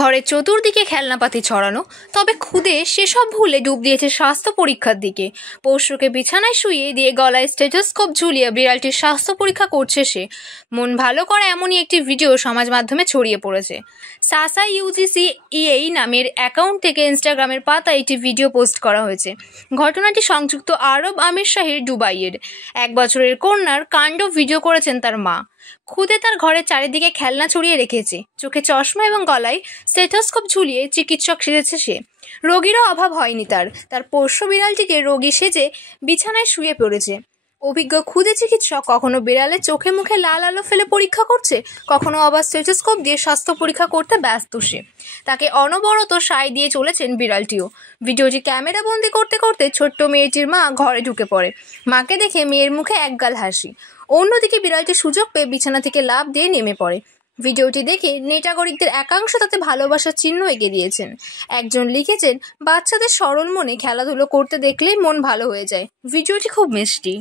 ঘরের চতুর্দিকে খেলনাপাতি ছড়ানো, তবে খুদে সেসব ভুলে ডুব দিয়েছে স্বাস্থ্য পরীক্ষার দিকে। পোষ্যকে বিছানায় শুইয়ে দিয়ে গলায় স্টেথোস্কোপ ঝুলিয়ে বিড়ালটির স্বাস্থ্য পরীক্ষা করছে সে। মন ভালো করা এমনই একটি ভিডিও সমাজ মাধ্যমে ছড়িয়ে পড়েছে। সাসা ইউজিসি ইএই নামের অ্যাকাউন্ট থেকে ইনস্টাগ্রামের পাতায় একটি ভিডিও পোস্ট করা হয়েছে। ঘটনাটি সংযুক্ত আরব আমিরশাহীর দুবাইয়ের 1 বছরের কন্যার কাণ্ড ভিডিও করেছেন তার মা। খুদে তার ঘরের চারিদিকে খেলনা ছড়িয়ে রেখেছে, চোখে চশমা এবং গলায় স্টেথোস্কোপ ঝুলিয়ে চিকিৎসক সেজেছে সে। রোগীরও অভাব হয়নি তার পোষ্য বিড়ালটিকে রোগী সেজে বিছানায় শুয়ে পড়েছে। অভিজ্ঞ খুদে চিকিৎসক কখনো বিড়ালের চোখে মুখে লাল আলো ফেলে পরীক্ষা করছে, কখনো আবার স্টেথোস্কোপ দিয়ে স্বাস্থ্য পরীক্ষা করতে ব্যস্ত সে। তাকে অনবরত সায় দিয়ে চলেছেন বিড়ালটিও। ভিডিওটি ক্যামেরা বন্দি করতে করতে ছোট্ট মেয়েটির মা ঘরে ঢুকে পড়ে। মাকে দেখে মেয়ের মুখে একগাল হাসি। অন্যদিকে বিড়ালটি সুযোগ পেয়ে বিছানা থেকে লাফ দিয়ে নেমে পড়ে। ভিডিওটি দেখে নেটাগরিকদের একাংশ তাতে ভালোবাসার চিহ্ন এঁকে দিয়েছেন। একজন লিখেছেন, বাচ্চাদের সরল মনে খেলাধুলো করতে দেখলেই মন ভালো হয়ে যায়। ভিডিওটি খুব মিষ্টি।